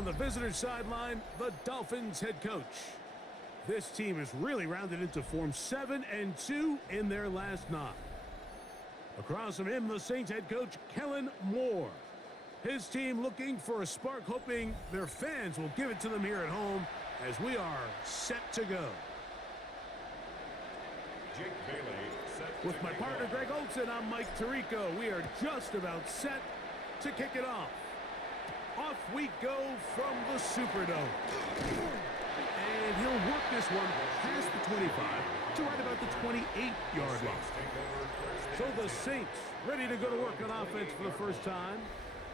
On the visitor sideline, the Dolphins head coach. This team has really rounded into form 7-2 in their last 9. Across from him, the Saints head coach, Kellen Moore. His team looking for a spark, hoping their fans will give it to them here at home as we are set to go. With my partner, Greg Olson, I'm Mike Tirico. We are just about set to kick it off. Off we go from the Superdome. And he'll work this one past the 25 to right about the 28-yard line. So the Saints ready to go to work on offense for the first time.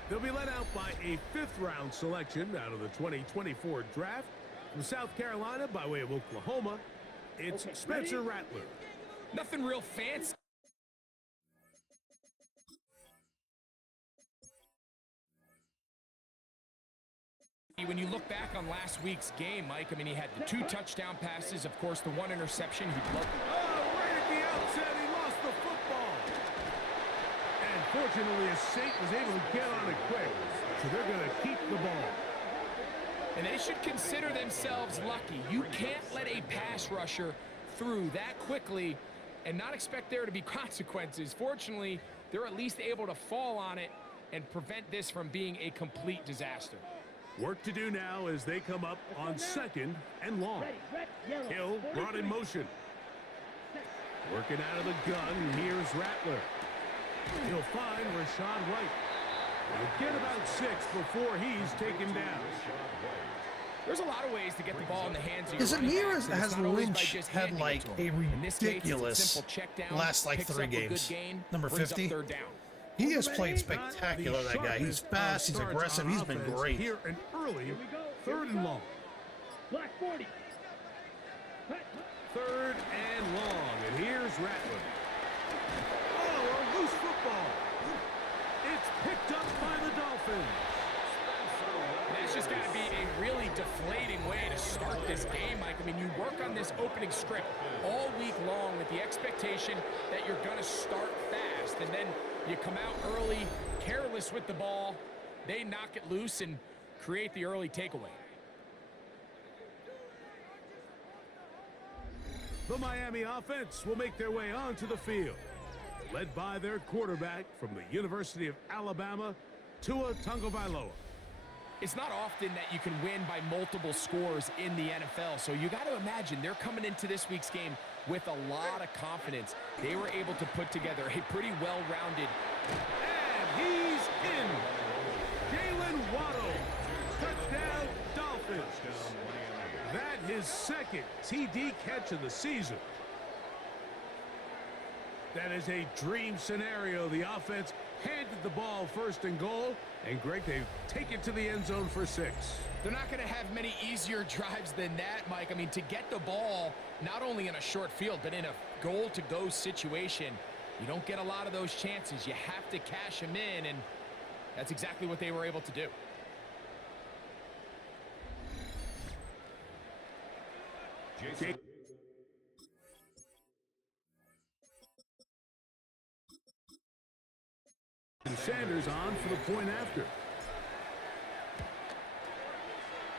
They'll be led out by a 5th-round selection out of the 2024 draft. From South Carolina by way of Oklahoma, it's Spencer Rattler. Nothing real fancy. When you look back on last week's game, Mike, I mean, he had the 2 touchdown passes, of course, the 1 interception. Right at the outset, he lost the football. And fortunately, a Saint was able to get on it quick, so they're going to keep the ball. And they should consider themselves lucky. You can't let a pass rusher through that quickly and not expect there to be consequences. Fortunately, they're at least able to fall on it and prevent this from being a complete disaster. Work to do now as they come up on 2nd and long. Hill brought in motion. Working out of the gun, here's Rattler. He'll find Rashad White. He'll get about 6 before he's taken down. There's a lot of ways to get the ball in the hands of your Is it me or running backs, has Lynch had like a ridiculous last like 3 games? Number 50? He has played spectacular, that guy. He's fast, he's aggressive, he's been great. Here and early, 3rd and long. 3rd and long, and here's Rattler. Oh, a loose football. It's picked up by the Dolphins. That's just got to be a really deflating way to start this game, Mike. I mean, you work on this opening script all week long with the expectation that you're going to start fast, and then you come out early, careless with the ball, they knock it loose and create the early takeaway. The Miami offense will make their way onto the field, led by their quarterback from the University of Alabama, Tua Tagovailoa. It's not often that you can win by multiple scores in the NFL, so you got to imagine they're coming into this week's game with a lot of confidence. They were able to put together a pretty well-rounded. And he's in. Jalen Waddle. Touchdown, Dolphins. That his 2nd TD catch of the season. That is a dream scenario. The offense handed the ball 1st and goal, and Greg, they take it to the end zone for 6. They're not going to have many easier drives than that, Mike. I mean, to get the ball not only in a short field, but in a goal-to-go situation, you don't get a lot of those chances. You have to cash them in, and that's exactly what they were able to do. And Sanders on for the point after.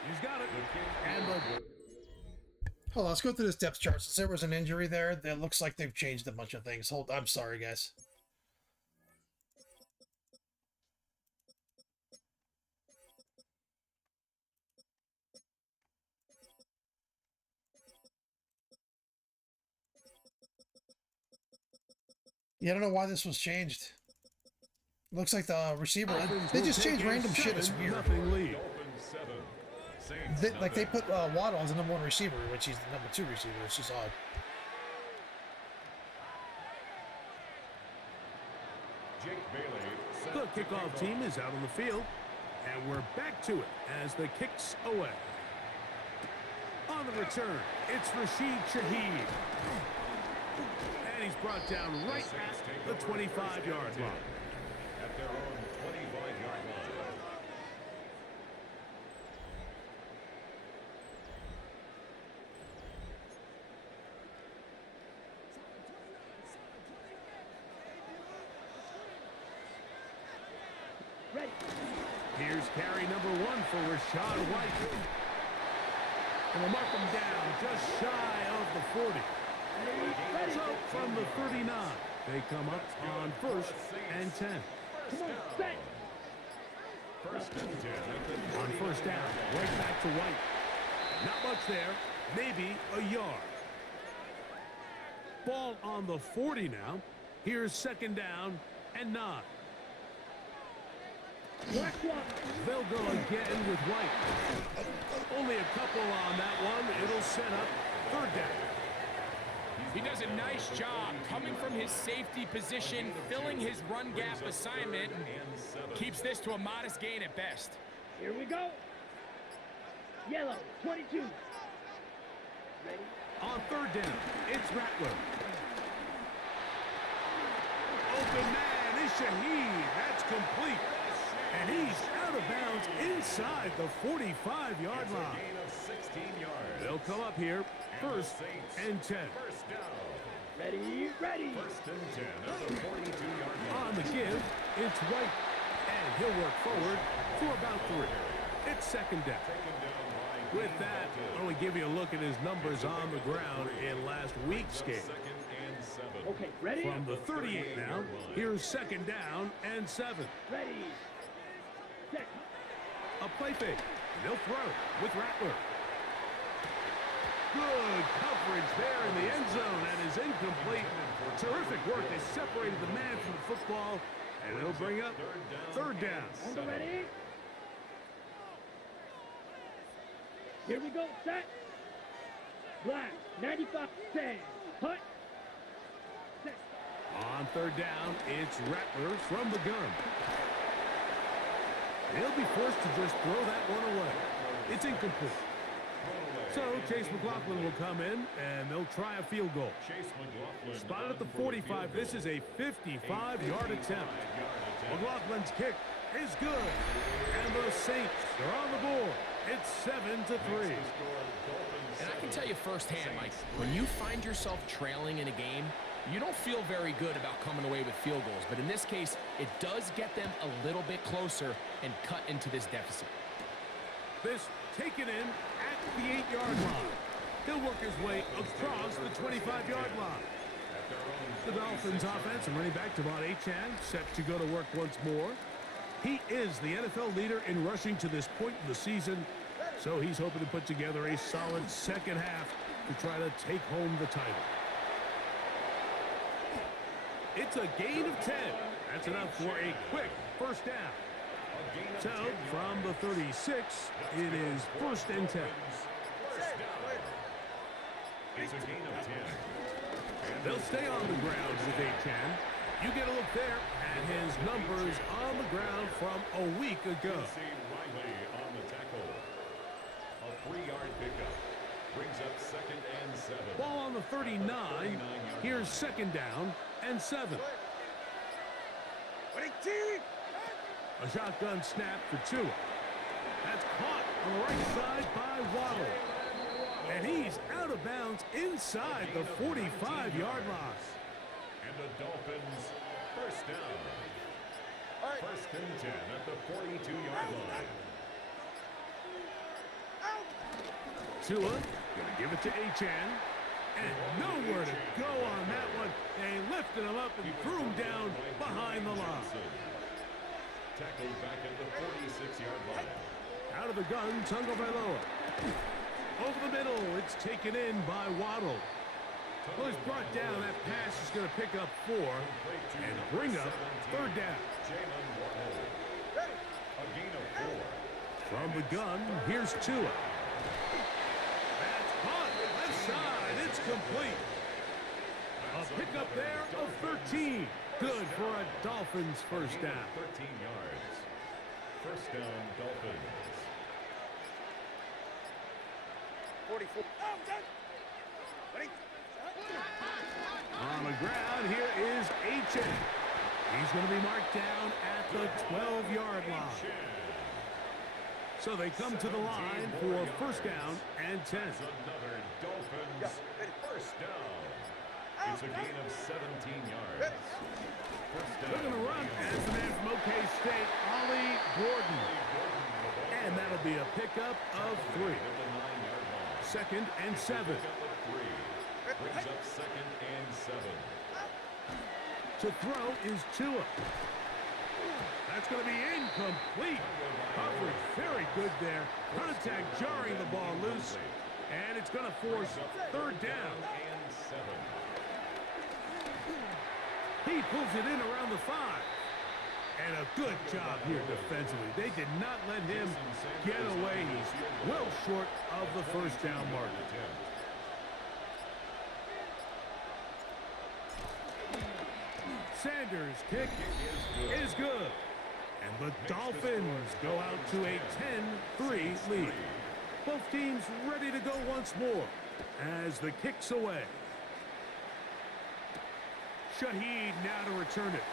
He's got it. And Hold on, let's go through this depth chart. Since there was an injury there, it looks like they've changed a bunch of things. I'm sorry, guys. Yeah, I don't know why this was changed. Looks like the receiver. They just changed random shit. It's weird. They put Waddle as the #1 receiver, which he's the #2 receiver. It's just odd. The kickoff team is out on the field, and we're back to it as the kick's away. On the return, it's Rashid Shaheed. And he's brought down right at the 25-yard line. At their own 25-yard line. Here's carry number 1 for Rashad White. And we'll mark him down just shy of the 40. So from the 39, they come up on 1st and 10. Come on, set. On 1st down, right back to White. Not much there, maybe a yard. Ball on the 40 now. Here's 2nd down and 9. They'll go again with White. Only a couple on that one. It'll set up 3rd down. He does a nice job coming from his safety position, filling his run gap assignment, and keeps this to a modest gain at best. Here we go. Yellow, 22. Ready? On 3rd down, it's Rattler. Open man is Shaheed. That's complete. And he's out of bounds inside the 45-yard line. They'll come up here, 1st and 10. Ready, ready. 1st and 10 at the 42-yard line. On the give, it's White. And he'll work forward for about 3. It's 2nd down. With that, I want to give you a look at his numbers on the ground in last week's game. Okay, ready? From the 38 now, here's 2nd down and 7. Ready. Set. A play fake. They'll throw with Rattler. Good coverage there in the end zone. That is incomplete. Terrific work. They separated the man from the football, and it'll bring up 3rd down. Ready? Here we go. Set. Black. 95-10. Hut. Set. On 3rd down, it's Rattler from the gun. They'll be forced to just throw that one away. It's incomplete. So Chase McLaughlin will come in, and they'll try a field goal. Spotted at the 45. This is a 55-yard attempt. McLaughlin's kick is good. And the Saints are on the board. It's 7-3. And I can tell you firsthand, Mike, when you find yourself trailing in a game, you don't feel very good about coming away with field goals. But in this case, it does get them a little bit closer and cut into this deficit. This taken in at the 8-yard line. He'll work his way across the 25-yard line. The Dolphins offense and running back Devon Achane set to go to work once more. He is the NFL leader in rushing to this point in the season, so he's hoping to put together a solid 2nd half to try to take home the title. It's a gain of 10. That's enough for a quick 1st down. So, from the 36, it is 1st and 10. It's a gain of 10. They'll stay on the ground with Achane. You get a look there at his numbers on the ground from a week ago. Riley on the tackle. A 3-yard pickup. Brings up 2nd and 7. Ball on the 39. Here's 2nd down and 7. A shotgun snap for Tua. That's caught on the right side by Waddle. And he's out of bounds inside the 45-yard line. And the Dolphins 1st down. 1st and 10 at the 42-yard line. Tua gonna give it to Achane. And nowhere to go on that one. They lifted him up and threw him down behind the line. Tackled back at the 46-yard line. Out of the gun, Tagovailoa. Over the middle, it's taken in by Waddle. Well, he's brought down. That pass is going to pick up 4 and bring up 3rd down. A gain of 4. From the gun, here's Tua. That's caught. Left side. It's complete. A pickup there of 13. Good for a Dolphins 1st down. 13 yards. 1st down, Dolphins. 44. On the ground, here is Achane. He's going to be marked down at the 12-yard line. So they come to the line for 1st down and 10. Another Dolphins 1st down. It's a gain of 17 yards. 1st down. They're going to run as the man from OK State, Ollie Gordon. that'll be a pickup of 3. 2nd and 7. Brings up 2nd and 7. To throw is Tua. That's going to be incomplete. Coverage very good there. Contact jarring the ball loose. And it's going to force 3rd down. He pulls it in around the 5. And a good job here defensively. They did not let him get away. He's well short of the 1st down mark. Sanders' kick is good. And the Dolphins go out to a 10-3 lead. Both teams ready to go once more as the kick's away. Shaheed now to return it.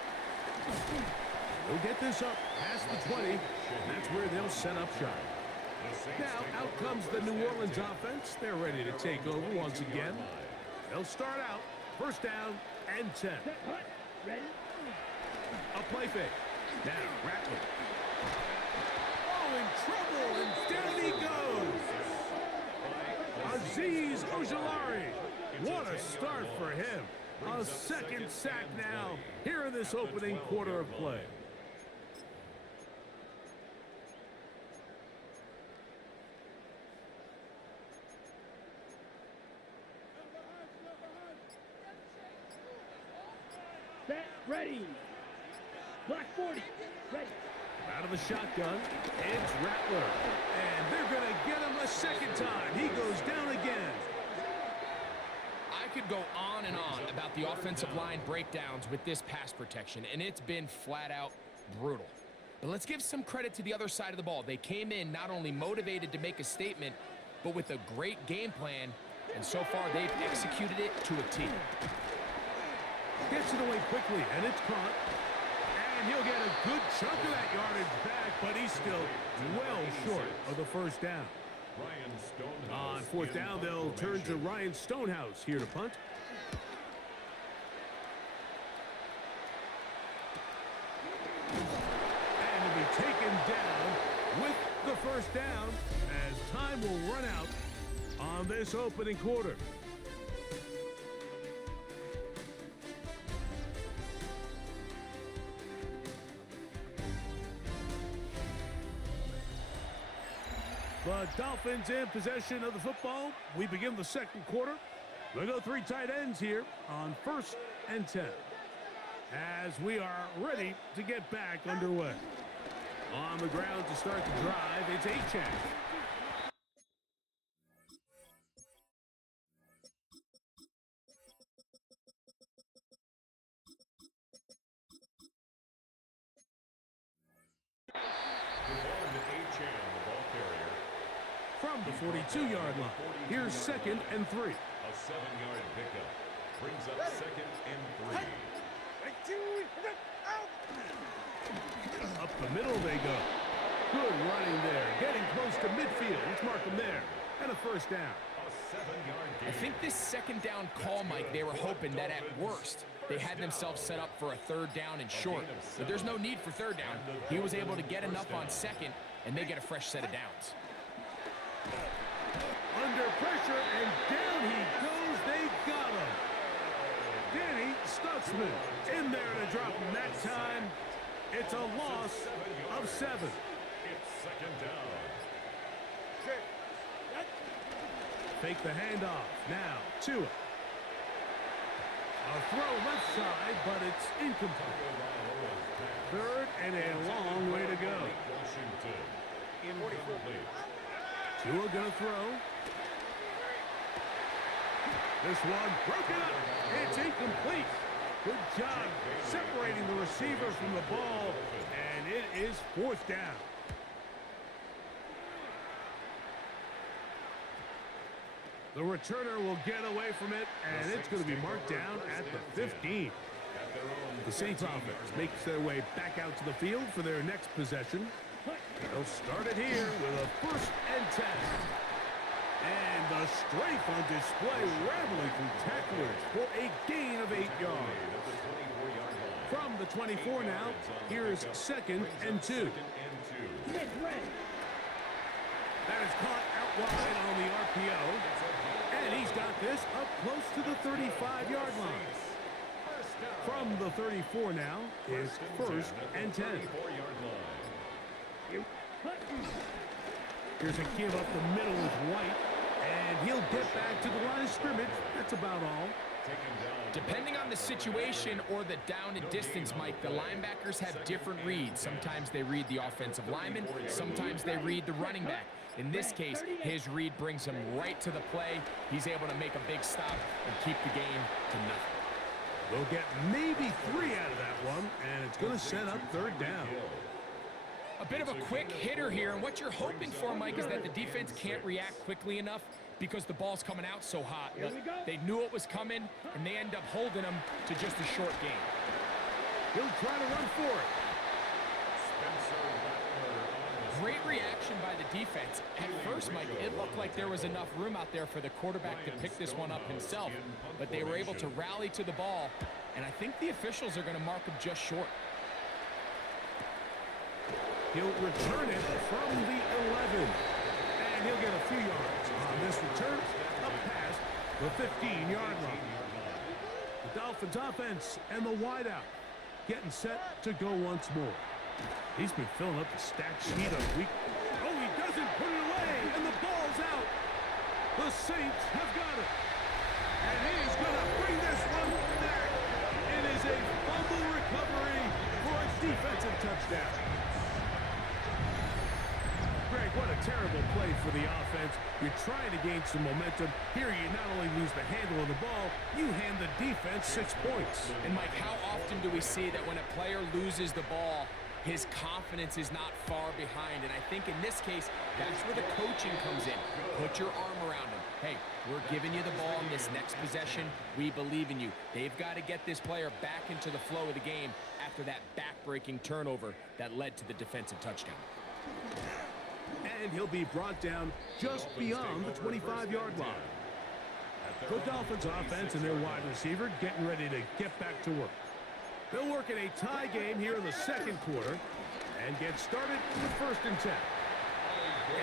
They'll get this up past the 20. That's where they'll set up shop. Now out comes the New Orleans offense. They're ready to take over once again. They'll start out 1st down and 10. A play fake. Now Rattler. Oh, in trouble, and down he goes. Azeez Ojulari. What a start for him. A 2nd sack now here in this opening quarter of play. Set, ready. Black 40, ready. Out of the shotgun, it's Rattler. And they're going to get him a 2nd time. He goes down again. I could go on and on about the offensive line breakdowns with this pass protection, and it's been flat out brutal. But let's give some credit to the other side of the ball. They came in not only motivated to make a statement, but with a great game plan, and so far they've executed it to a T. Gets it away quickly, and it's caught. And he'll get a good chunk of that yardage back, but he's still well short of the 1st down. On 4th down, they'll turn to Ryan Stonehouse here to punt. And he'll be taken down with the 1st down as time will run out on this opening quarter. The Dolphins in possession of the football. We begin the 2nd quarter. We'll go 3 tight ends here on 1st and 10. As we are ready to get back underway. On the ground to start the drive, it's Achane. From the 42-yard line. Here's 2nd and 3. A 7-yard pickup. Brings up 2nd and 3. Up the middle they go. Good running there. Getting close to midfield. Let's mark them there. And a 1st down. A 7-yard gain. I think this 2nd down call, Mike, they were hoping that at worst they had themselves set up for a 3rd down and short. But there's no need for 3rd down. He was able to get enough on 2nd, and they get a fresh set of downs. Under pressure, and down he goes. They got him. Danny Stutzman in there to drop him that time. It's a loss of 7. It's 2nd down. Fake the handoff. Now, Tua. A throw left side, but it's incomplete. 3rd and a long way to go. Washington. Incomplete. Tua gonna throw. This one broken up. It's incomplete. Good job separating the receiver from the ball, and it is 4th down. The returner will get away from it, and it's going to be marked down at the 15. The Saints offense makes their way back out to the field for their next possession. They'll start it here with a 1st and 10. And the strength on display, rambling through tacklers for a gain of 8 yards. From the 24 now, here's 2nd and 2. to the 35-yard line. From the 34 now, it's 1st and 10. Here's a give up the middle with White, and he'll get back to the line of scrimmage. That's about all. Depending on the situation or the down and distance, Mike, the linebackers have different reads. Sometimes they read the offensive lineman, sometimes they read the running back. In this case, his read brings him right to the play. He's able to make a big stop and keep the game to nothing. They'll get maybe 3 out of that one, and it's going to set up 3rd down. A bit of a quick hitter here, and what you're hoping for, Mike, is that the defense can't react quickly enough because the ball's coming out so hot. They knew it was coming, and they end up holding them to just a short gain. He'll try to run for it. Great reaction by the defense. At first, Mike, it looked like there was enough room out there for the quarterback to pick this one up himself, but they were able to rally to the ball, and I think the officials are going to mark him just short. He'll return it from the 11, and he'll get a few yards on this return, up past the 15-yard line. The Dolphins offense and the wideout getting set to go once more. He's been filling up the stat sheet of week. Oh, he doesn't put it away, and the ball's out. The Saints have got it. And he's going to bring this one back. It is a fumble recovery for a defensive touchdown. Greg, what a terrible play for the offense. You're trying to gain some momentum. Here you not only lose the handle of the ball, you hand the defense 6 points. And Mike, how often do we see that when a player loses the ball, his confidence is not far behind? And I think in this case, that's where the coaching comes in. Put your arm around him. Hey, we're giving you the ball in this next possession. We believe in you. They've got to get this player back into the flow of the game after that back-breaking turnover that led to the defensive touchdown. And he'll be brought down just beyond the 25-yard line. The Dolphins offense and their wide receiver getting ready to get back to work. They'll work in a tie game here in the 2nd quarter and get started with 1st and 10.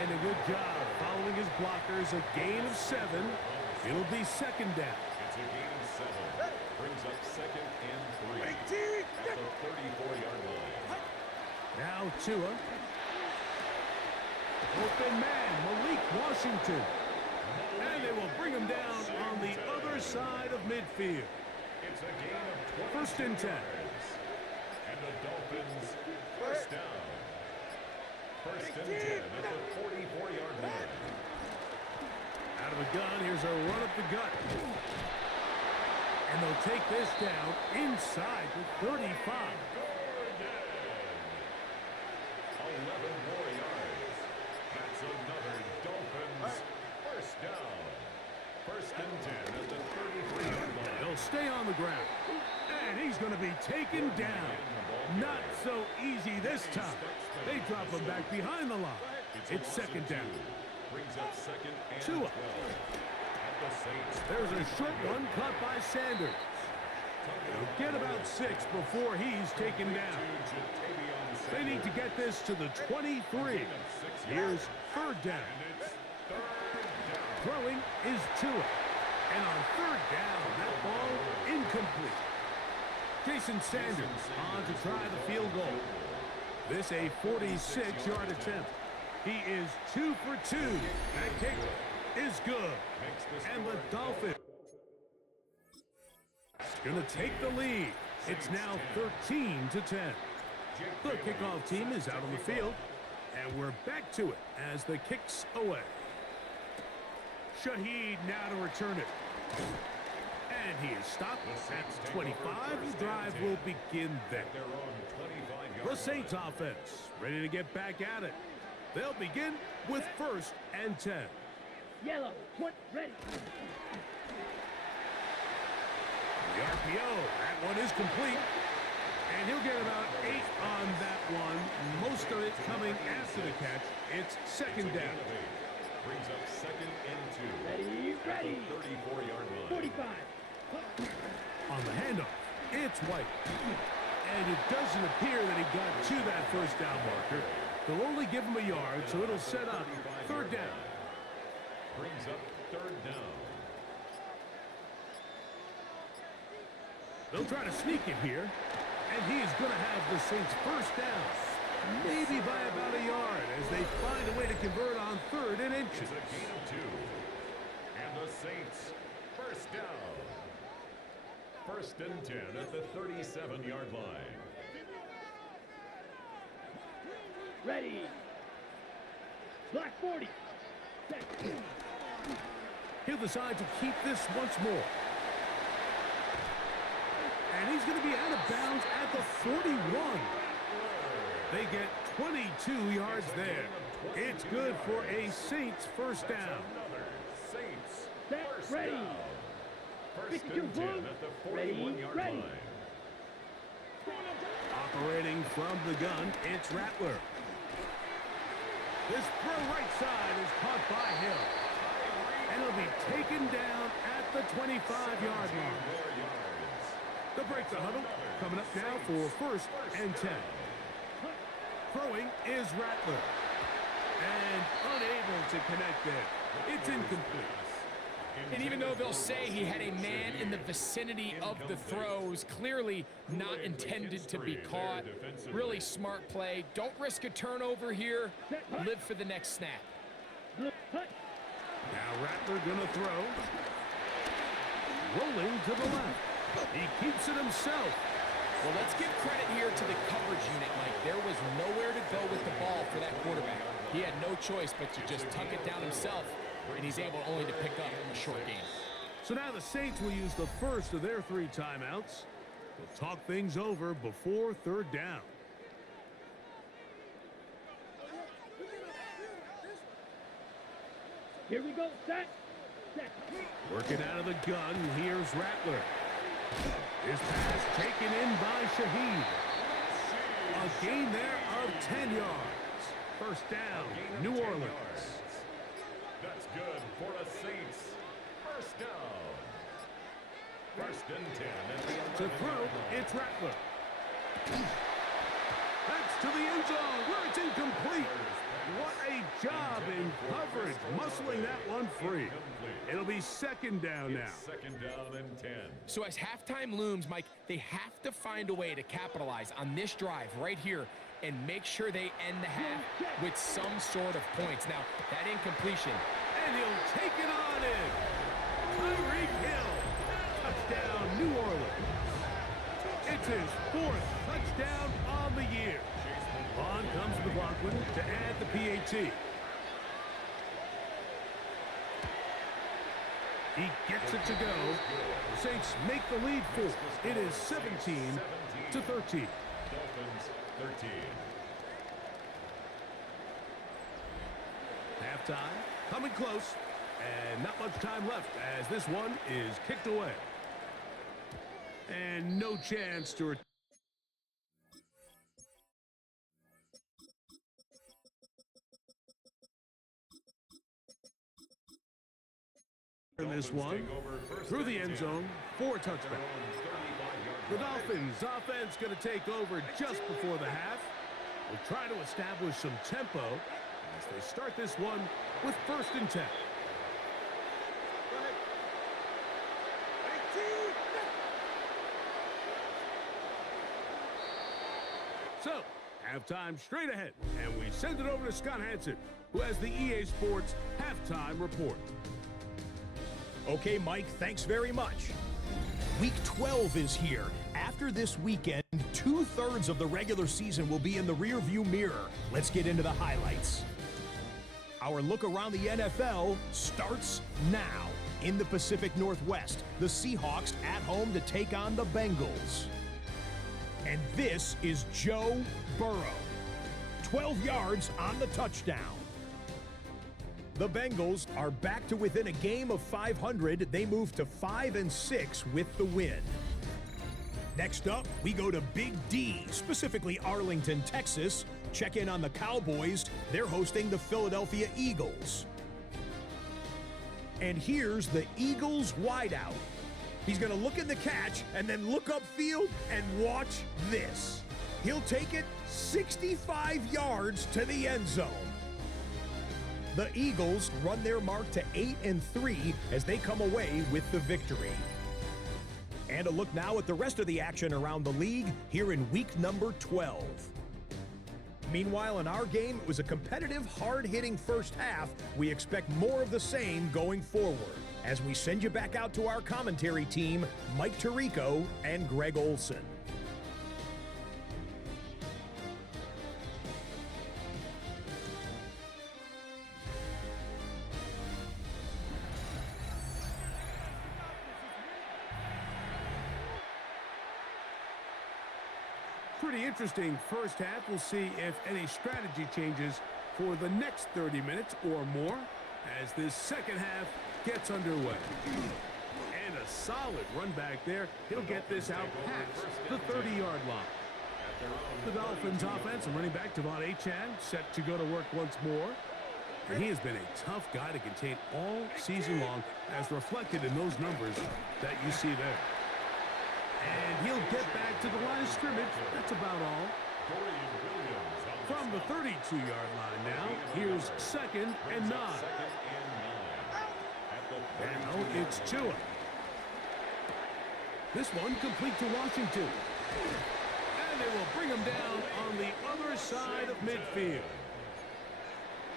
And a good job following his blockers, a gain of 7. It'll be 2nd down. It's a gain of 7. Brings up 2nd and 3 at the 34-yard line. Now Tua. Open man, Malik Washington. And they will bring him down on the other side of midfield. It's a gain of 20. 1st and 10. And the Dolphins 1st down. 1st and 10 at the 44-yard line. Out of a gun, here's a run up the gut. And they'll take this down inside the 35. 11 more yards. That's another Dolphins 1st down. 1st and 10 at the 33-yard line. He'll stay on the ground. And he's going to be taken down. Not so easy this time. They drop him back behind the line. It's 2nd down. Brings up 2nd and Tua. 12. At the Saints. There's a short one caught by Sanders. He'll get about 6 before he's taken down. They need to get this to the 23. Here's 3rd down. Throwing is Tua. And on 3rd down, that ball incomplete. Jason Sanders on to try the field goal. This a 46-yard attempt. He is 2 for 2. That kick is good. And the Dolphins going to take the lead. It's now 13-10. The kickoff team is out on the field. And we're back to it as the kick's away. Shaheed now to return it. And he is stopped at 25. The drive will begin then. The Saints offense ready to get back at it. They'll begin with 1st and 10. Yellow, ready. The RPO, that one is complete. And he'll get about 8 on that one. Most of it coming after the catch. It's 2nd down. Brings up 2nd and 2. Ready. 34-yard line. 45. On the handoff, it's White. And it doesn't appear that he got to that 1st down marker. They'll only give him a yard, so it'll set up 3rd down. Brings up 3rd down. They'll try to sneak it here. And he is going to have the Saints first down. Maybe by about a yard as they find a way to convert on 3rd and inches. It's a gain of 2. And the Saints first down. 1st and 10 at the 37-yard line. Ready. Black 40. Set. He'll decide to keep this once more. And he's going to be out of bounds at the 41. They get 22 yards there. It's good for a Saints first down. Saints Set. first Ready. down. 1st Pick your and 10 move. at the Ready. 41-yard Ready. line. Operating from the gun, it's Rattler. This throw right side is caught by Hill. And he'll be taken down at the 25-yard line. They'll break the huddle. Coming up now for 1st and 10. Throwing is Rattler. And unable to connect there. It's incomplete. And even though they'll say he had a man in the vicinity of the throws, clearly not intended to be caught. Really smart play. Don't risk a turnover here. Live for the next snap. Now Rattler gonna throw. Rolling to the left. He keeps it himself. Well, let's give credit here to the coverage unit, Mike. There was nowhere to go with the ball for that quarterback. He had no choice but to just tuck it down himself, and he's able only to pick up a short gain. So now the Saints will use the first of their 3 timeouts. They'll talk things over before 3rd down. Here we go. Set. Set. Working out of the gun, here's Rattler. His pass taken in by Shaheed. A gain there of 10 yards. First down, New Orleans. That's good for the Saints. First down. 1st and 10 at the To throw, it's Rattler. That's to the end zone where it's incomplete. What a job in coverage, muscling that one free. It'll be 2nd down now. 2nd down and 10. So as halftime looms, Mike, they have to find a way to capitalize on this drive right here and make sure they end the half with some sort of points. Now, that incompletion. And he'll take it on in. Tyreek Hill. Touchdown, New Orleans. It's his 4th touchdown on the year. On comes McLaughlin to add the PAT. He gets it to go. The Saints make the lead 4. It is 17-13. Dolphins 13. Halftime coming close, and not much time left as this one is kicked away. And no chance to return this one through the end zone for a touchdown. The Dolphins offense going to take over just before the half. Will try to establish some tempo as they start this one with 1st and 10. So, halftime straight ahead, and we send it over to Scott Hansen, who has the EA Sports halftime report. Okay, Mike, thanks very much. Week 12 is here. After this weekend, 2/3 of the regular season will be in the rearview mirror. Let's get into the highlights. Our look around the NFL starts now. In the Pacific Northwest, the Seahawks at home to take on the Bengals. And this is Joe Burrow. 12 yards on the touchdown. The Bengals are back to within a game of 500. They move to 5-6 with the win. Next up, we go to Big D, specifically Arlington, Texas. Check in on the Cowboys. They're hosting the Philadelphia Eagles. And here's the Eagles wideout. He's going to look in the catch and then look upfield and watch this. He'll take it 65 yards to the end zone. The Eagles run their mark to 8-3 as they come away with the victory. And a look now at the rest of the action around the league here in week number 12. Meanwhile, in our game, it was a competitive, hard-hitting first half. We expect more of the same going forward as we send you back out to our commentary team, Mike Tirico and Greg Olson. Pretty interesting first half. We'll see if any strategy changes for the next 30 minutes or more as this second half gets underway. And a solid run back there. He'll get this out past the 30-yard line. The Dolphins offense and running back Devon Achane set to go to work once more. And he has been a tough guy to contain all season long, as reflected in those numbers that you see there. And he'll get back to the line of scrimmage. That's about all. From the 32-yard line now, here's 2nd and 9. Now it's Tua. This one complete to Washington. And they will bring him down on the other side of midfield.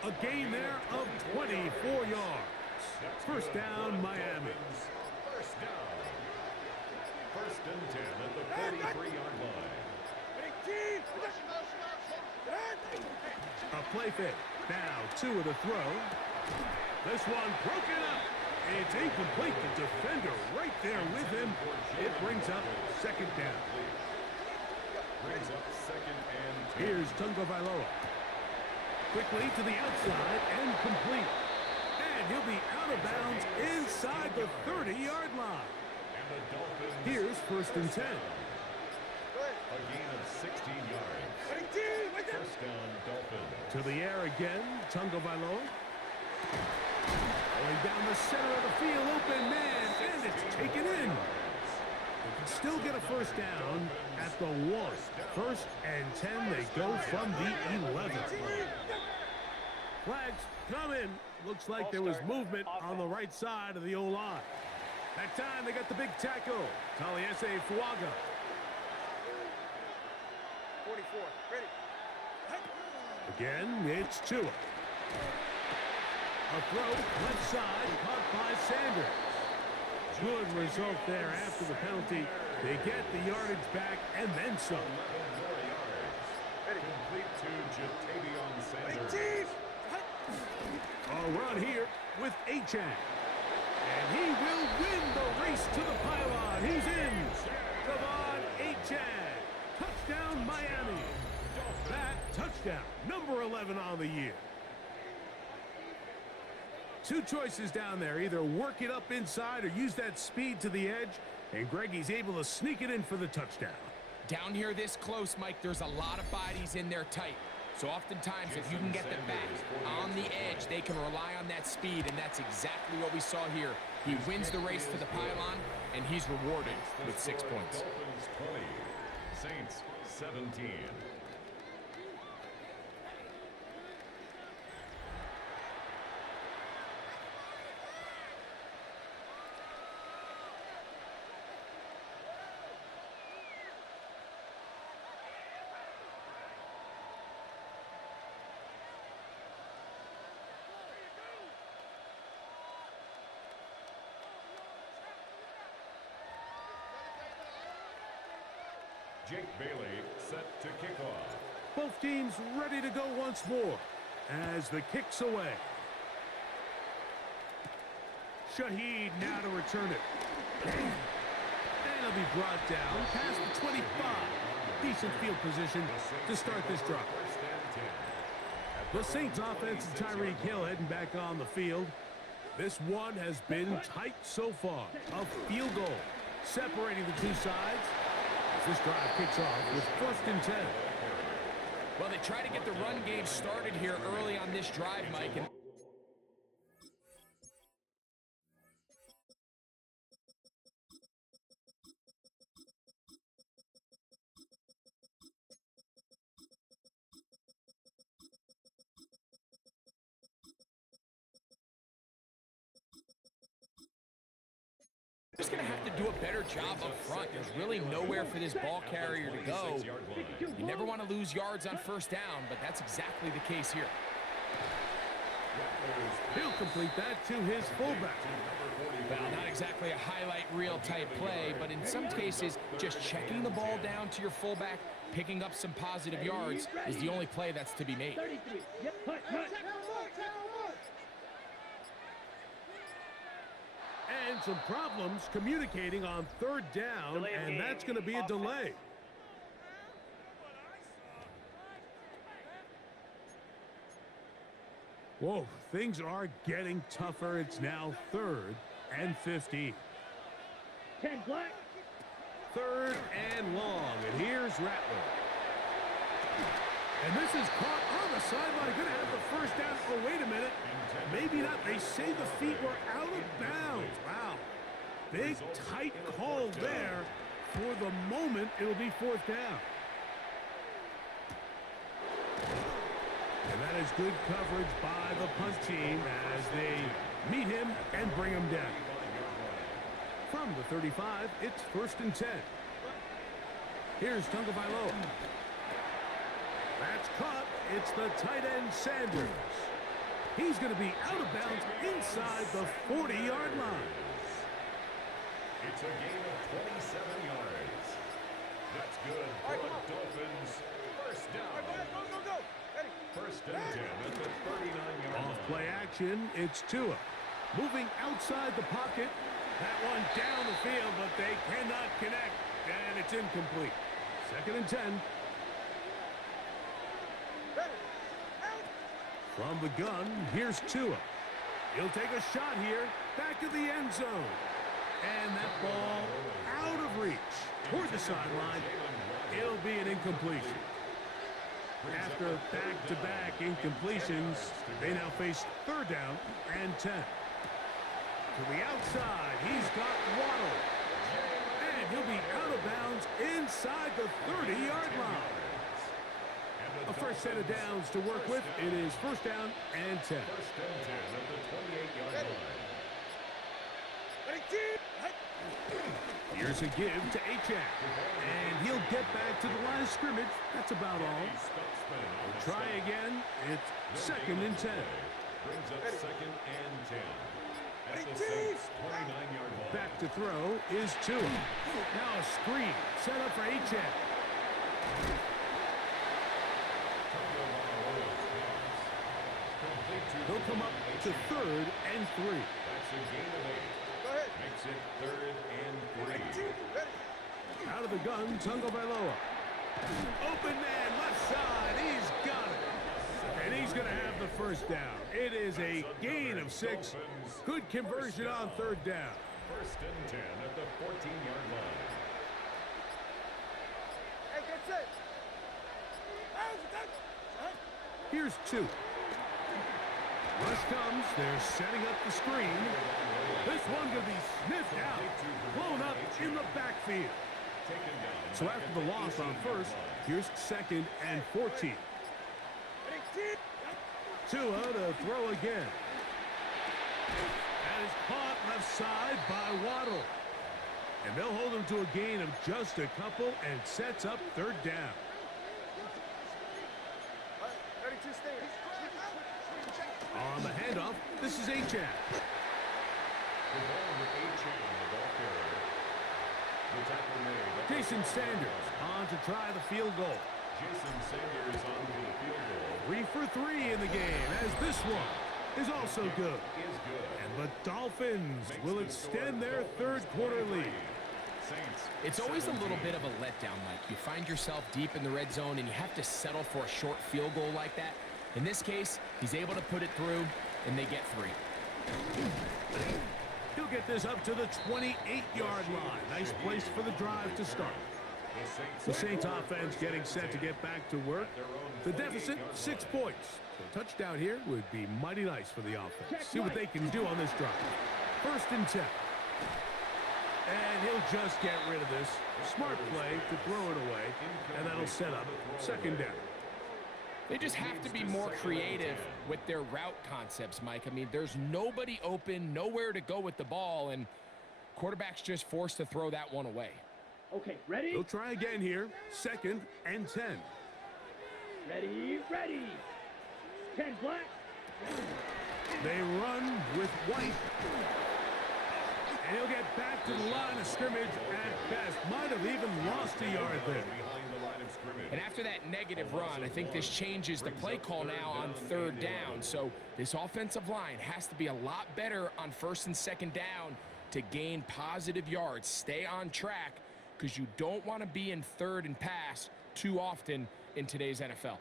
A gain there of 24 yards. First down, Miami. First and 10 at the 43-yard line. A play fake. Now Tua the throw. This one broken up. It's incomplete. The defender right there with him. It brings up 2nd down. Brings up 2nd and 10. Here's Tungo Vailoa. Quickly to the outside and complete. And he'll be out of bounds inside the 30-yard line. Here's 1st and 10. A gain of 16 yards. First down, Dolphins. To the air again, Tungo Vailoa. Going down the center of the field, open man, and it's taken in. They can still get a first down at the 1. 1st and 10, they go from the 11. Flags come in. Looks like there was movement on the right side of the O-line. That time they got the big tackle. Taliesin Fuaga. 44, ready. Again, it's Tua. A throw, left side, caught by Sanders. Good result there after the penalty. They get the yardage back and then some. Complete to Jatavion Sanders. A run here with Achane. And he will win the race to the pylon. He's in. Devon Achane. Touchdown, Miami. That touchdown, number 11 on the year. Two choices down there. Either work it up inside or use that speed to the edge. And Greggy's able to sneak it in for the touchdown. Down here this close, Mike, there's a lot of bodies in there tight. So oftentimes, if you can get them back on the edge, they can rely on that speed, and that's exactly what we saw here. He wins the race to the pylon, and he's rewarded with 6 points. Dolphins 20, Saints 17. Jake Bailey set to kick off. Both teams ready to go once more as the kick's away. Shaheed now to return it. And it'll be brought down past the 25. Decent field position to start this drive. The Saints offense and Tyreek Hill heading back on the field. This one has been tight so far. A field goal separating the two sides. This drive kicks off with 1st and 10. Well, they try to get the run game started here early on this drive, Mike. And just going to have to do a better job up front. There's really nowhere for this ball carrier to go. You never want to lose yards on first down, but that's exactly the case here. He'll complete that to his fullback. Well, not exactly a highlight reel type play, but in some cases, just checking the ball down to your fullback, picking up some positive yards is the only play that's to be made. 33. Yep. Hut. And some problems communicating on third down, and that's going to be a delay. Whoa, things are getting tougher. It's now 3rd and 15. 10 black. 3rd and long, and here's Rattler. And this is caught on the sideline. Going to have the first down. Oh, wait a minute. Maybe not. They say the feet were out of bounds. Wow. Big, tight call there. For the moment, it'll be 4th down. And that is good coverage by the punt team as they meet him and bring him down. From the 35, it's 1st and 10. Here's Tagovailoa. That's caught. It's the tight end Sanders. He's going to be out of bounds inside the 40-yard line. It's a gain of 27 yards. That's good for the Dolphins. First down. Go. Ready. 1st and 10 at the 39-yard line. Off play action, it's Tua. Moving outside the pocket. That one down the field, but they cannot connect. And it's incomplete. 2nd and 10. Ready. Out. From the gun, here's Tua. He'll take a shot here. Back to the end zone. And that ball out of reach. Toward the sideline. It'll be an incompletion. After back-to-back incompletions, they now face 3rd down and 10. To the outside, he's got Waddle. And he'll be out of bounds inside the 30-yard line. A fresh set of downs to work with. It is 1st down and 10. 1st and 10 at the 28-yard line. Ready, team. Here's a give to Achak. And he'll get back to the line of scrimmage. That's about all. Try again. It's 2nd and 10. Brings up 2nd and 10. At the Saints' 29-yard line. Back to throw is Tua. Now a screen set up for Achak. He'll come up to 3rd and 3. That's a gain of 8. Go ahead. Makes it 3rd and 3. Ready. Out of the gun, Tagovailoa. Open man, left side. He's got it. And he's going to have the first down. It is a gain of 6. Good conversion on 3rd down. 1st and 10 at the 14-yard line. Hey, get set. Here's 2. Rush comes. They're setting up the screen. This one going to be sniffed out. Blown up in the backfield. So after the loss on 1st, here's 2nd and 14. Tua to throw again. That is caught left side by Waddle. And they'll hold him to a gain of just a couple and sets up 3rd down. Ready to stand. On the handoff, this is Achak. Jason Sanders on to try the field goal. Jason Sanders on the field goal. 3 for 3 in the game, as this one is also good. Is good. And the Dolphins will extend their 3rd quarter lead. It's always a little bit of a letdown, Mike. You find yourself deep in the red zone and you have to settle for a short field goal like that. In this case, he's able to put it through, and they get 3. He'll get this up to the 28-yard line. Nice place for the drive to start. The Saints offense getting set to get back to work. The deficit, 6 points. So a touchdown here would be mighty nice for the offense. See what they can do on this drive. 1st and 10. And he'll just get rid of this. Smart play to throw it away, and that'll set up 2nd down. They just have to be more creative with their route concepts, Mike. I mean, there's nobody open, nowhere to go with the ball, and Quarterback's just forced to throw that one away. Okay, ready? They'll try again here. 2nd and 10. Ready, ready. 10 black. They run with White. And he'll get back to the line of scrimmage at best. Might have even lost a yard there. And after that negative run, I think this changes the play call now on 3rd down. So this offensive line has to be a lot better on 1st and 2nd down to gain positive yards. Stay on track because you don't want to be in 3rd and pass too often in today's NFL.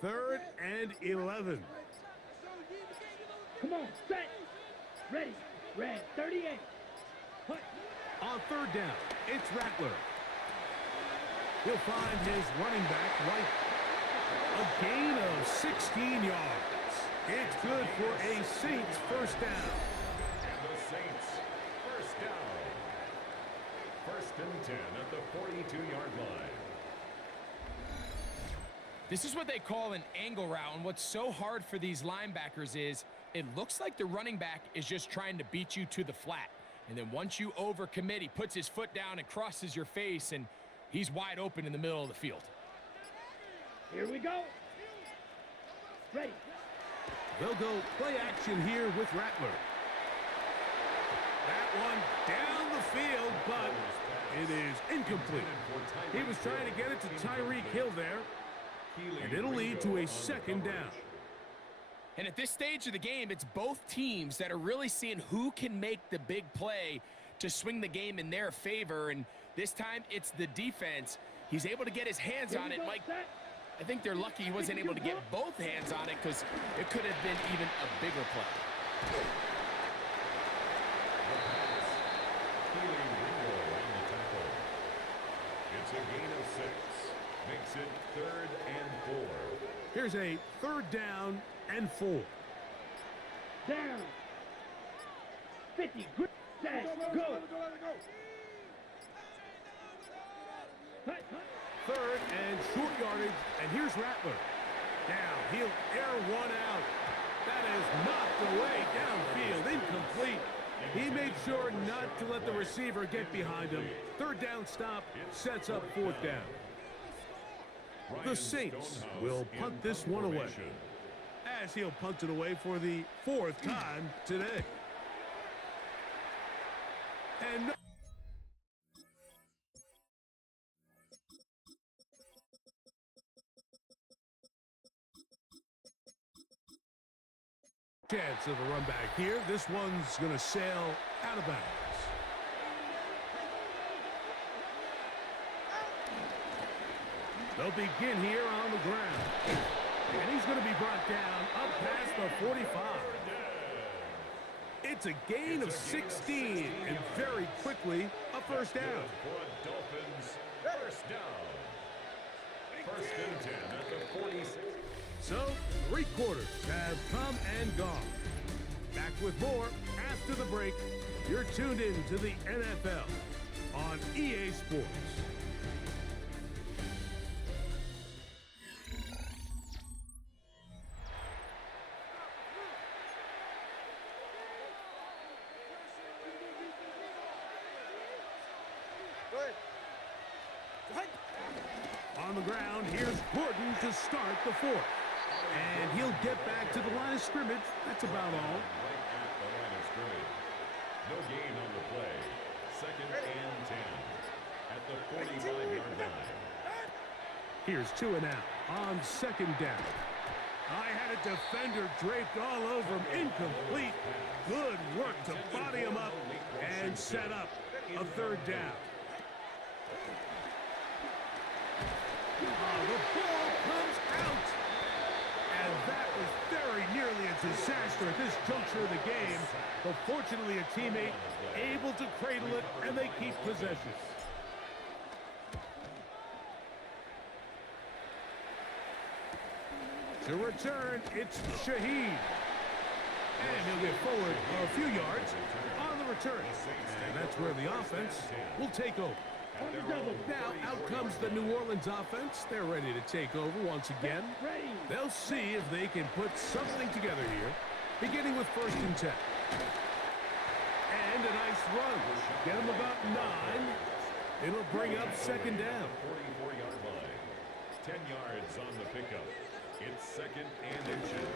Third and 11. Come on, set. Ready. Red 38. Hut. On 3rd down, it's Rattler. He'll find his running back, White. A gain of 16 yards. It's good for a Saints 1st down. And the Saints, 1st down. 1st and 10 at the 42-yard line. This is what they call an angle route, and what's so hard for these linebackers is it looks like the running back is just trying to beat you to the flat. And then once you overcommit, he puts his foot down and crosses your face, and he's wide open in the middle of the field. Here we go. Ready. They'll go play action here with Rattler. That one down the field, but it is incomplete. He was trying to get it to Tyreek Hill there, and it'll lead to a 2nd down. And at this stage of the game, it's both teams that are really seeing who can make the big play to swing the game in their favor. And this time, it's the defense. He's able to get his hands on it. Mike, I think they're lucky he wasn't able to get both hands on it because it could have been even a bigger play. It's a gain of 6. Makes it 3rd and 4. Here's a 3rd down and 4. Down. 50. Good. Set. Go. Hut, hut. 3rd and short yardage, and here's Rattler. Now he'll air one out. That is knocked away downfield, incomplete. He made sure not to let the receiver get behind him. 3rd down stop sets up 4th down. The Saints will punt this one away, as he'll punt it away for the 4th time today. And no chance of a run back here. This one's going to sail out of bounds. They'll begin here on the ground. And he's going to be brought down up past the 45. It's a gain of 16, and very quickly a 1st down. For Dolphins, 1st down. 1st and 10 at the 46. So, 3 quarters have come and gone. Back with more after the break. You're tuned in to the NFL on EA Sports. On the ground, here's Gordon to start the 4th. And he'll get back to the line of scrimmage. That's about all. Right at the line of scrimmage. No gain on the play. 2nd and 10 at the 45-yard line. Here's 2 and out on 2nd down. I had a defender draped all over him. Incomplete. Good work to body him up and set up a 3rd down. The ball comes out. And that was very nearly a disaster at this juncture of the game. But fortunately, a teammate able to cradle it, and they keep possession. To return, it's Shaheed. And he'll get forward a few yards on the return. And that's where the offense will take over. at their double. own Now, out 34 comes the New Orleans offense. They're ready to take over once again. Ready. They'll see if they can put something together here, beginning with 1st and 10. And a nice run. Get them about 9. It'll bring up 2nd down. 44-yard line. 10 yards on the pickup. It's 2nd and inches.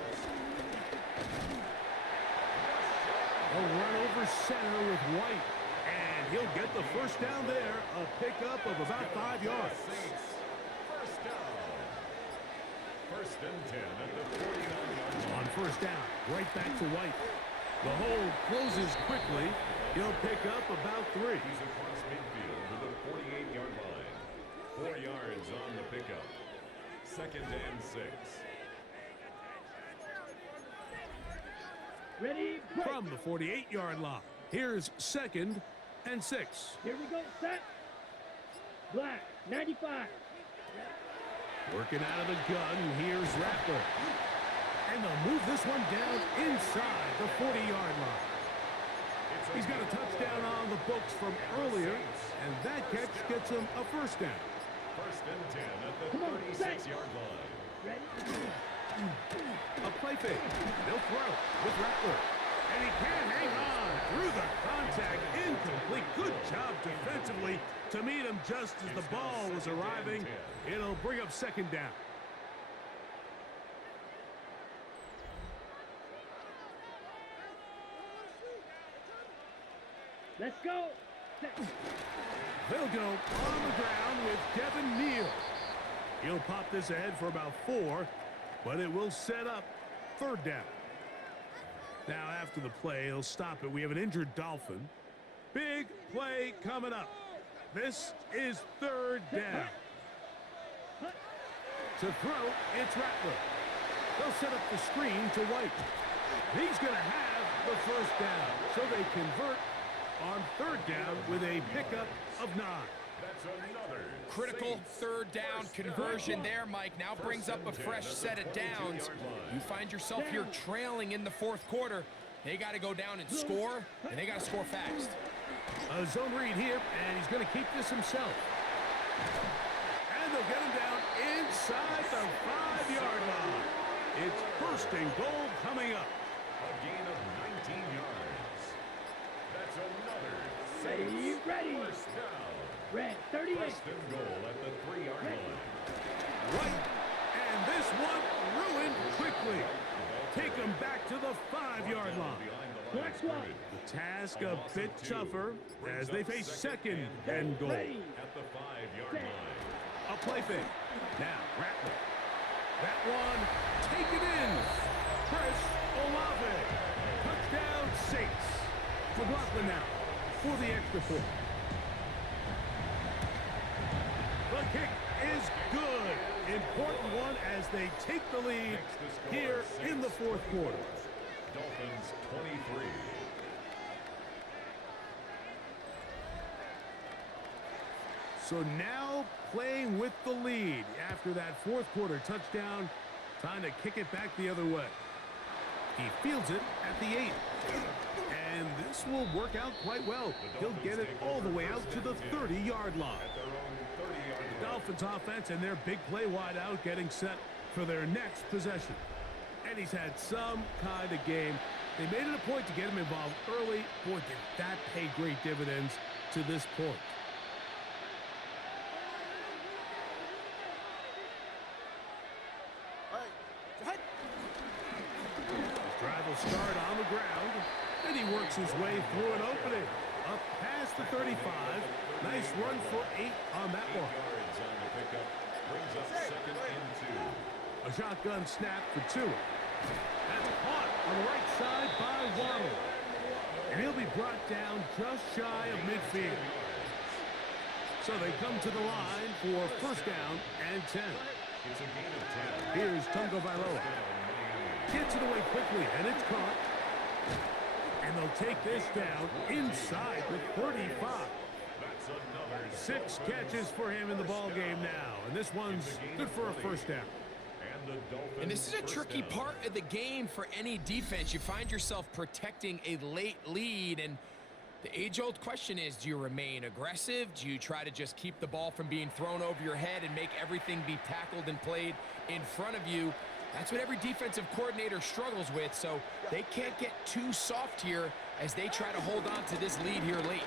A run over center with White. And he'll get the 1st down there. A pickup of about 5 yards. Saints. 1st down. 1st and 10 at the 49-yard line. On 1st down, right back to White. The hole closes quickly. He'll pick up about 3. He's across midfield to the 48-yard line. 4 yards on the pickup. 2nd and 6. Ready. Break. From the 48-yard line, here's 2nd and 6. Here we go. Set. Black. 95. Working out of the gun, here's Rattler. And they'll move this one down inside the 40-yard line. He's got a touchdown on the books from earlier, and that catch gets him a 1st down. 1st and 10 at the Come on, set. 36-yard line. Ready. A play fake. They'll throw with Rattler. And he can't hang on through the contact. Incomplete. Good job defensively to meet him just as the ball was arriving. It'll bring up 2nd down. Let's go. Set. They'll go on the ground with Devin Neal. He'll pop this ahead for about 4, but it will set up 3rd down. Now after the play, he'll stop it. We have an injured Dolphin. Big play coming up. This is 3rd down. To throw, it's Rattler. They'll set up the screen to White. He's going to have the 1st down, so they convert on 3rd down with a pickup of 9. That's another Critical Saints 3rd down conversion there, Mike. Now brings up a fresh set of downs. You find yourself here trailing in the 4th quarter. They got to go down and score, and they got to score fast. A zone read here, and he's going to keep this himself. And they'll get him down inside the 5-yard line. It's 1st and goal coming up. A gain of 19 yards. That's another Ready. Saints Ready. 1st down. Red. 38. 1st and goal at the 3-yard line. Right, and this one ruined quickly. Take him back to the 5-yard line. Behind the line of Black one. scrimmage. The task a bit tougher as they face 2nd and goal. Ready. At the 5-yard line. A play fake. Now, Rattler. That one taken in. Chris Olave. Touchdown Saints. McLaughlin now for the extra point. The kick is good. Important one as they take the lead here in the 4th quarter. Dolphins 23. So now playing with the lead after that 4th quarter touchdown. Time to kick it back the other way. He fields it at the 8. And this will work out quite well. He'll get it all the way out to the 30-yard line. At their own 30-yard line. Dolphins offense and their big play wide out getting set for their next possession. And he's had some kind of game. They made it a point to get him involved early. Boy, did that pay great dividends to this point. All right. Head. Drive will start on the ground. And he works his way through an opening. Up past the 35. Nice run for 8 on that 8 one. yards on the pickup. Brings up 2nd and 2. A shotgun snap for 2. That's caught on the right side by Waddle. And he'll be brought down just shy of midfield. So they come to the line for 1st down and 10. It's a gain of 10. Here's Tungo Bailoa. Gets it away quickly, and it's caught. And they'll take this down inside the 35. That's another 6 catches for him in the ball game now. And this one's good for a 1st down. And the Dolphins And this is a 1st tricky down. part of the game for any defense. You find yourself protecting a late lead, and The age-old question is, do you remain aggressive? Do you try to just keep the ball from being thrown over your head and make everything be tackled and played in front of you? That's what every defensive coordinator struggles with, so they can't get too soft here as they try to hold on to this lead here late.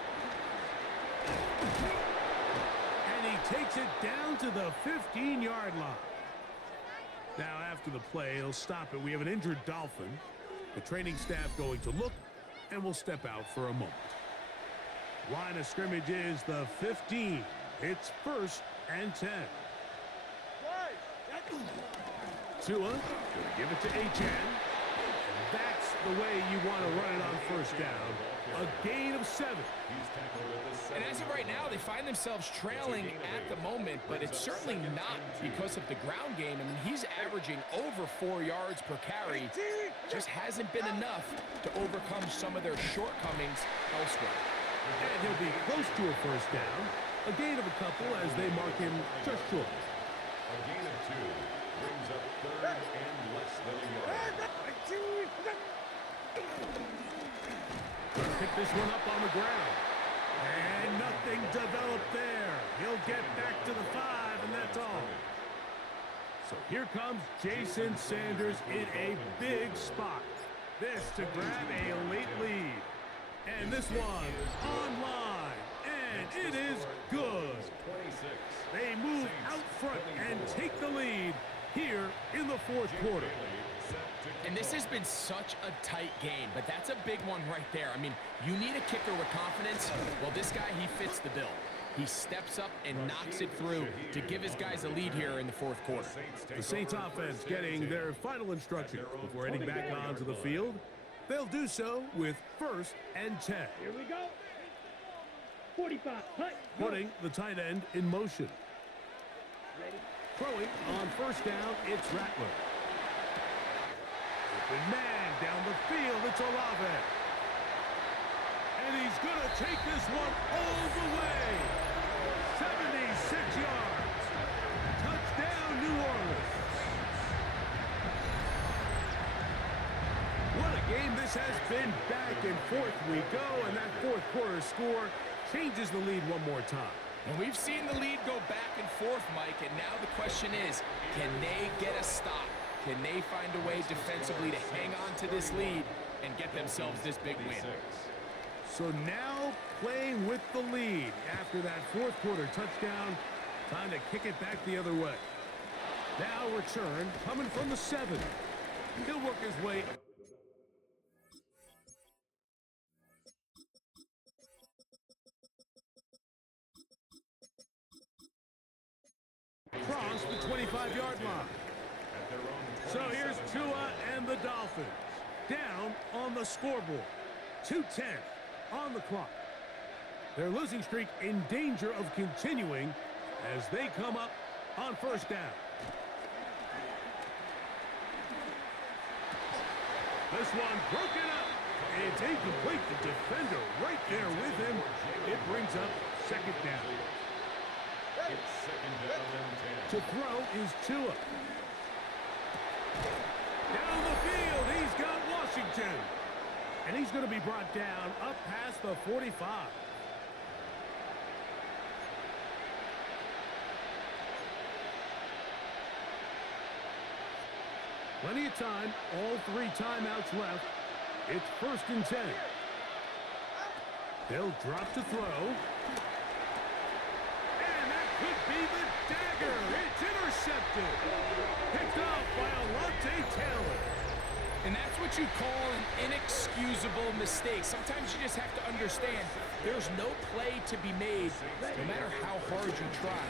And he takes it down to the 15-yard line. Now, after the play, he'll stop it. We have an injured Dolphin. The training staff going to look, and will step out for a moment. Line of scrimmage is the 15. It's 1st and 10. Tua going to give it to Achane. And that's the way you want to run it on 1st down. A gain of 7. And as of right now, they find themselves trailing at the moment, but it's certainly not because of the ground game. I mean, he's averaging over 4 yards per carry. Just hasn't been enough to overcome some of their shortcomings elsewhere. And he'll be close to a 1st down. A gain of a couple as they mark him just short. A gain of 2 brings up 3rd and less than a yard. Pick this one up on the ground. And nothing developed there. He'll get back to the 5, and that's all. So here comes Jason Sanders in a big spot. This to grab a late lead. And this one online. And it is good. They move out front and take the lead here in the 4th quarter. And this has been such a tight game, but that's a big one right there. I mean, you need a kicker with confidence. Well, this guy, he fits the bill. He steps up and knocks it through to give his guys a lead here in the 4th quarter. The Saints offense getting their final instructions before heading back onto the field. They'll do so with 1st and 10. Here we go. 45. Hut. Putting the tight end in motion. Ready. Throwing on 1st down, it's Rattler. Open man down the field, it's Olave. And he's going to take this one all the way. 76 yards. Touchdown, New Orleans. What a game this has been. Back and forth we go, and that 4th quarter score changes the lead one more time. And we've seen the lead go back and forth, Mike, and now the question is, can they get a stop? Can they find a way defensively to hang on to this lead and get themselves this big win? So now playing with the lead after that 4th quarter touchdown, time to kick it back the other way. Now return coming from the 7. He'll work his way. Across the 25-yard line. So here's Tua and the Dolphins. Down on the scoreboard. 2:10 on the clock. Their losing streak in danger of continuing as they come up on 1st down. This one broken up. It's incomplete. The defender right there with him. It brings up 2nd down. It's 2nd down and 10. To throw is Tua. Down the field, he's got Washington. And he's going to be brought down up past the 45. Plenty of time, all 3 timeouts left. It's 1st and 10. They'll drop to throw. And that could be the dagger. It's intercepted. Picked off by Alontae Taylor. And that's what you call an inexcusable mistake. Sometimes you just have to understand there's no play to be made, no matter how hard you try.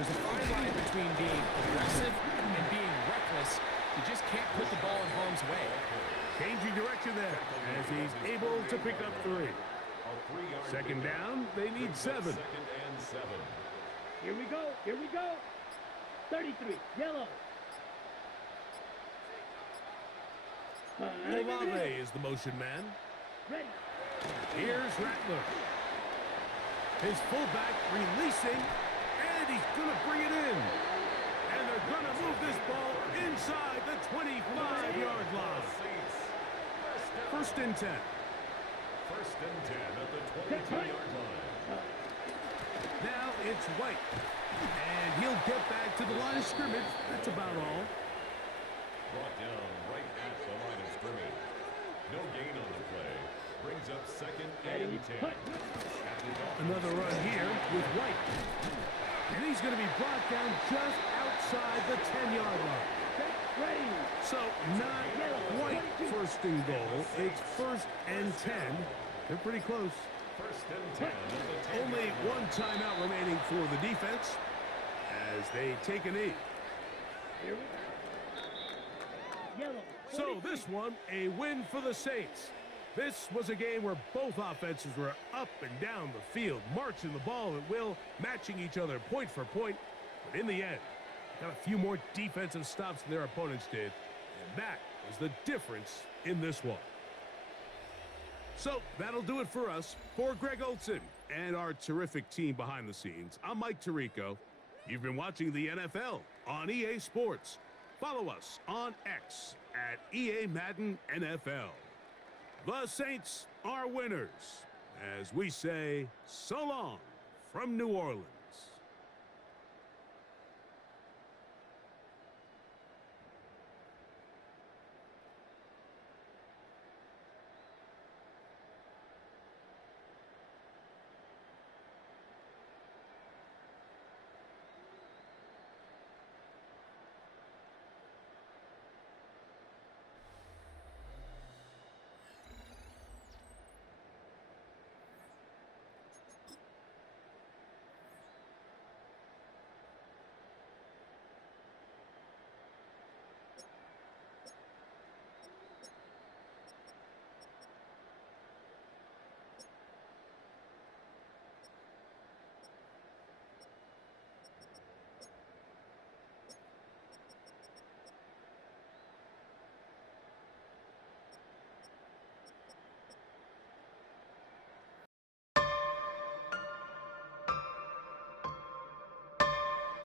There's a fine line between being aggressive and being reckless. You just can't put the ball in harm's way. Changing direction there as he's able to pick up 3. 2nd down, they need 7. 2nd and 7. Here we go. Here we go. 33. Yellow. Olave is the motion man. Ready. Here's Rattler. His fullback releasing, and he's going to bring it in. And they're going to move this ball inside the 25-yard line. 1st and 10. First and 10 at the 22-yard line. Now it's White. And he'll get back to the line of scrimmage. That's about all. Brought down right at the line of scrimmage. No gain on the play. Brings up second and 10. Another run here with White. And he's going to be brought down just outside the 10-yard line. Ready. So not quite first and goal. It's first and 10. They're pretty close. First and 10 at the 10. Only one timeout remaining for the defense as they take a knee. Here we go. Yellow. So this one, a win for the Saints. This was a game where both offenses were up and down the field, marching the ball at will, matching each other point for point. But in the end, got a few more defensive stops than their opponents did. And that was the difference in this one. So that'll do it for us. For Greg Olson and our terrific team behind the scenes, I'm Mike Tirico. You've been watching the NFL on EA Sports. Follow us on X at EA Madden NFL. The Saints are winners, as we say so long from New Orleans.